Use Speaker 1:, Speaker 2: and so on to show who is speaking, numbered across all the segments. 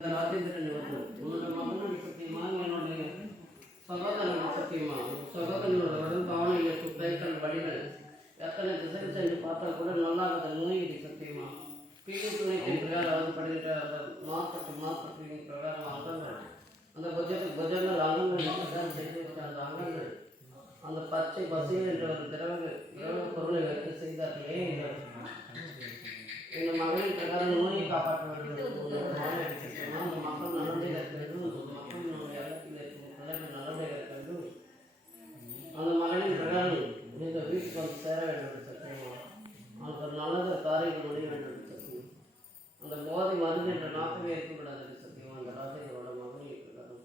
Speaker 1: ರಾಜೇಂದ್ರನೇ சத்தியமா சகோதரனோட பாவனையை சுப்பைத்தல் எத்தனை திசை சென்று பார்த்தா கூட நல்லா இருந்த நுண்ணியடி சத்தியமா பிள்ளை துணைக்கு அந்த மாற்றத்து மாற்றத்து பிரகாரம் அங்கங்கள் அந்த பட்ஜெட் செய்து அந்த அங்கங்கள் அந்த பச்சை பசில் ஒரு திரவங்கள் இரவு பொருளை வைத்து செய்தார்கள் ஏன்? இந்த மகளின் பிரகாரம் நோயை காப்பாற்ற வேண்டும் ನಾವು ಮಕ್ಕಳು ನಡವಡಿಕೆಯಾಗಬೇಕು ಮಕ್ಕಳು ನಾವು ಯಾವತ್ತಿರಬೇಕು ಮಕ್ಕಳನ್ನು ನಡವಡಿಕೆಯಾಗಬೇಕು அந்த மகனின் பிரகாரம் இந்த வீட்டுக்கு வந்து சேர வேண்டும் சத்தியமாக அவனுக்கு ஒரு நல்லது சத்தியம் அந்த போதை வருது என்ற நாக்கமே இருக்கக்கூடாது சத்தியமாக அந்த ராஜையோட மகன் இருக்கக்கூடாது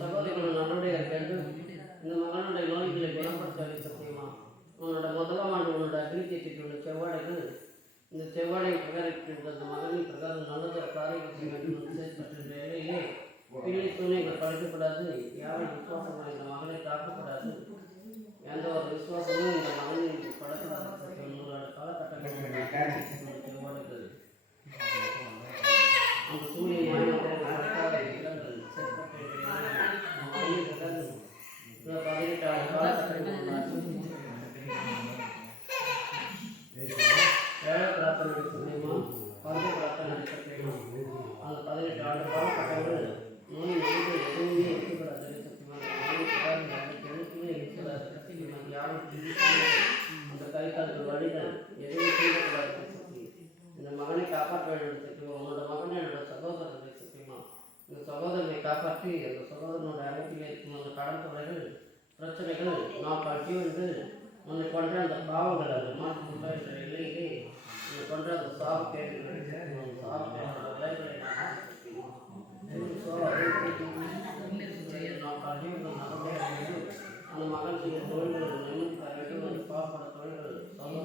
Speaker 1: சகோதரிகளோட நடவடிக்கை வேண்டும் இந்த மகனுடைய நோய்களை குணப்படுத்த சத்தியமா? உன்னோட முதலாம் ஆண்டு உன்னோட அக்னித்தியத்தை செவ்வாய் இந்த செவ்வாழை விவரிக்கின்ற மகனின் பிரகாரம் நல்லது காரியத்தை வேண்டும் பற்றிய வேலையிலே பிள்ளை துணைகள் படைக்கப்படாது யாரும் விசுவாசமாக இந்த மகனை தாக்கப்படாது எந்த ஒரு விசுவாசமும் இந்த மகனை படப்படாத நூறாண்டு அந்த சூரிய செயல்பட்டு பார்த்து எங்கள் சகோதரனுடைய அமைப்பில் இருக்கும் அந்த கடன் தொகைகள் பிரச்சனைகள் நான் பற்றி வந்து உன்னை கொண்ட அந்த பாவங்கள் அது. மாற்ற நிலையிலே உன்னை கொண்ட அந்த சாப்பிட்டு அந்த மகன் செய்ய தொழில்கள் பாப்பட தொழில்கள் சமூக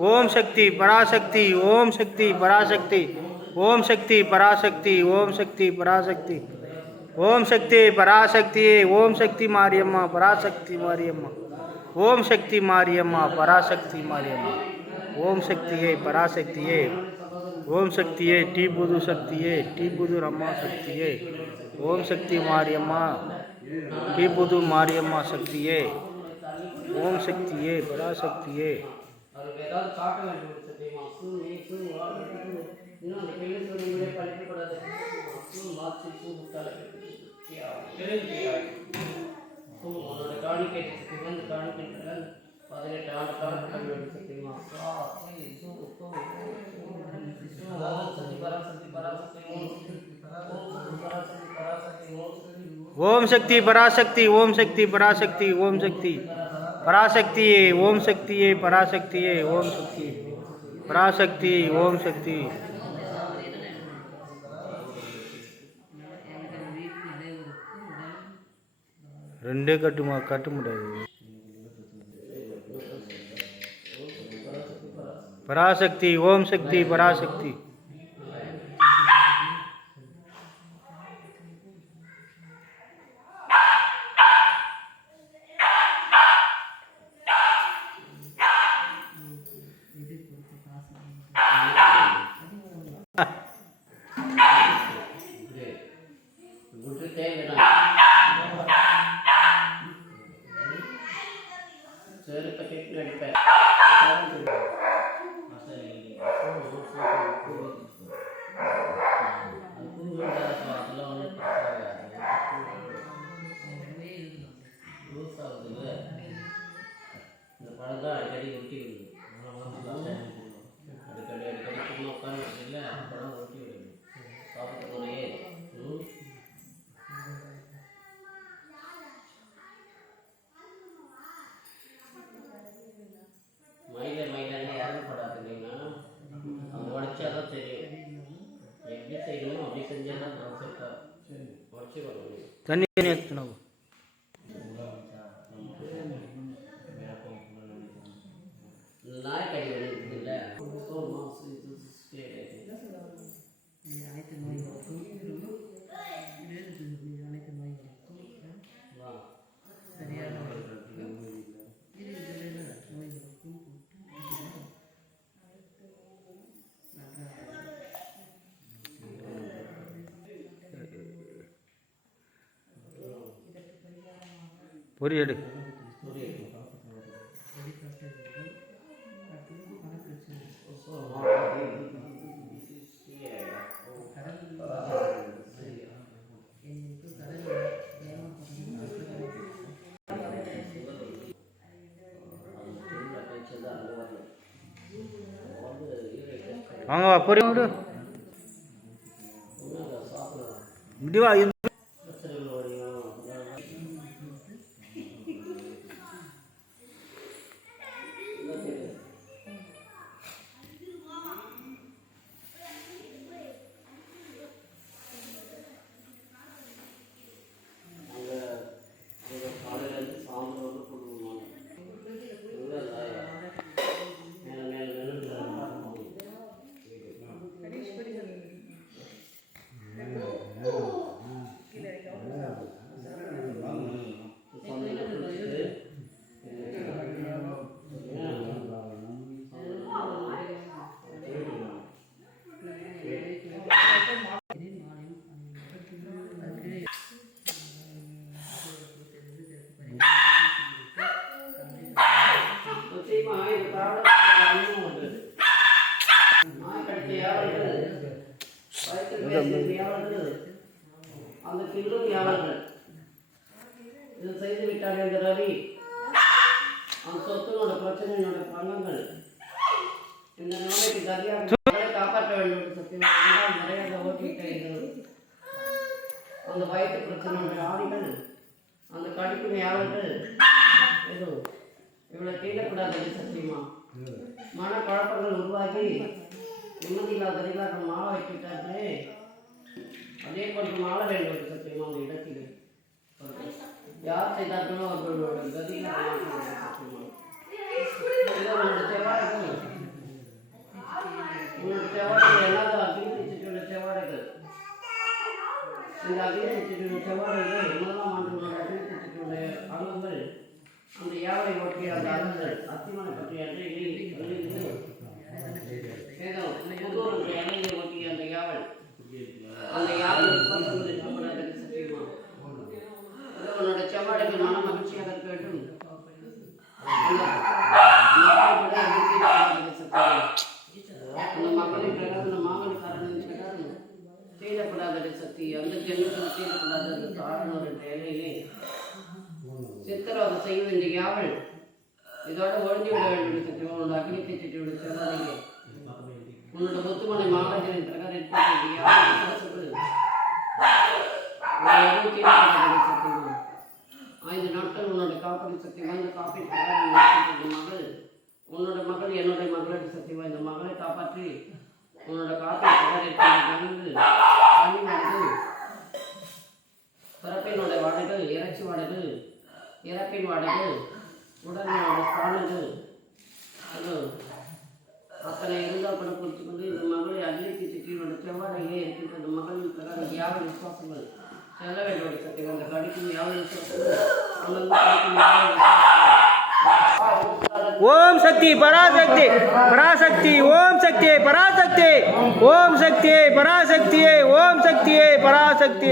Speaker 1: ओम शक्ति, पराशक्ति, ओम
Speaker 2: शक्ति, पराशक्ति, ओम शक्ति, पराशक्ति, ओम शक्ति, पराशक्ति,
Speaker 1: ओम शक्ति, पराशक्ति, ओम शक्ति मारियम्मा, पराशक्ति मारियम्मा,
Speaker 2: ओम शक्ति मारियम्मा, पराशक्ति मारियम्मा,
Speaker 1: ओम शक्ति ये, पराशक्ति ये, ओम शक्ति ये, टी बुधु शक्ति ये, टी बुधु रम्मा शक्ति ये, ओम शक्ति मारियम्मा, टी बुधु मारियम्मा शक्ति ये, ओम शक्ति ये, पराशक्ति ये நம்ம ஏதாவது காட்ட வேண்டும் தெரியுமா சூனி சூனி இன்னும் அந்த பெண்ணு சொல்லிங்களே படிக்கக்கூடாது சூ மாற்றி சூ முட்டால உன்னோட காணிக்கேட்டு சக்திகள் அந்த காணிக்கேட்டுகள் பதினெட்டு ஆண்டு காலம் கண்டுபிடி சக்திமா சதி பராசக்தி பராசக்தி
Speaker 2: ஓம் சக்தி பராசக்தி ஓம் சக்தி பராசக்தி ஓம் சக்தி
Speaker 1: पराशक्ति ओम
Speaker 2: शक्ति पराशक्ति ओम शक्ति
Speaker 1: पराशक्ति, ओम शक्ति।
Speaker 2: रे கட்டுமா கட்ட முடியாது பராசக்தி ஓம்
Speaker 1: படத்தை கேட்டு நடிப்பேன் இந்த அடிக்கடி
Speaker 2: धन्यवाद ஒரு எடு
Speaker 1: வாங்க புரியும்
Speaker 2: முடிவா
Speaker 1: அந்த கில்லும் யாவர்கள் இது செய்து விட்டார் இந்த ரவி. அந்த சொத்துனோட பிரச்சனையோட பணங்கள் இந்த நோய்க்கு சரியாக காப்பாற்ற வேண்டும் சத்தியம் நிறைய ஓட்டிட்டு அந்த வயது பிரச்சனையோட ஆடிகள் அந்த கடிக்கும் யாவர்கள் ஏதோ இவ்வளோ தீண்டக்கூடாது சத்தியமா மன குழப்பங்கள் உருவாகி நிம்மதி இல்லாத இல்லாத மாலை வைக்கிட்டார்களே அதே கொஞ்சம் ஆள வேண்டும் சத்தியமா அந்த இடத்தில். யார் செய்தார்களோ அவர்களோட கதியில் உங்களோட செவ்வாய்கள்
Speaker 3: உங்களோட செவ்வாய்கள்
Speaker 1: எல்லாத அக்னிச்சிட்டுள்ள செவ்வாய்கள் இந்த அக்னிச்சிட்டுள்ள செவ்வாய்கள் முதலாம் ஆண்டு அக்னிச்சிட்டுள்ள அணுகள் அந்த யாவை ஒட்டிய அந்த அணுகள் அத்திமனை பற்றிய அது செய்வதில்லை. யாவள்? இதோட ஒழிஞ்சு விட வேண்டும். உன்னோட அக்னி திட்டத்தோடு சொல்லாதீங்க. உன்னோட முத்துமனை மாவட்டத்தின் பிரகாரம் ஐந்து நாட்கள் உன்னோட காப்பீடு சக்தி வாய்ந்த காப்பீடு பிரகாரம் மகள் உன்னோட மகள் என்னுடைய மகளோட சக்தி வாய்ந்த மகளை காப்பாற்றி உன்னோட காப்பீடு பிரகாரம் பணிவாடுகள் பிறப்பினுடைய வாடைகள் இறைச்சி வாடைகள் இறப்பின் வாடகள் உடனோட ஸ்தானங்கள் அது அத்தனை இருந்தால் கூட குறித்து கொண்டு இந்த மகளை அகிலிக்கு சிட்டியோட செவ்வாடையிலே இருக்கின்ற இந்த மகளின் பிரகாரம் யாவ விசுவாசங்கள் செல்ல வேண்டும் சத்தியம் அந்த கடிக்கும் யாவ விசுவாசங்கள் அந்தந்த கடிக்கும் யாவ விசுவாசங்கள்
Speaker 2: ஓம் சக்தி பராசக்தி பராசக்தி ஓம் சக்தியே பராசக்தி ஓம் சக்தியே பராசக்தியே ஓம் சக்தியே Parasakthi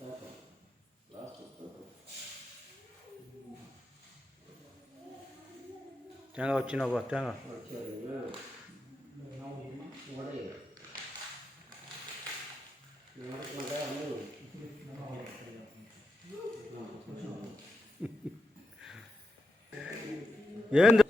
Speaker 1: purple. Last is purple.
Speaker 2: తేంగా వచ్చినావు తేంగా
Speaker 1: ఏంది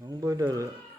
Speaker 2: 宁波的人。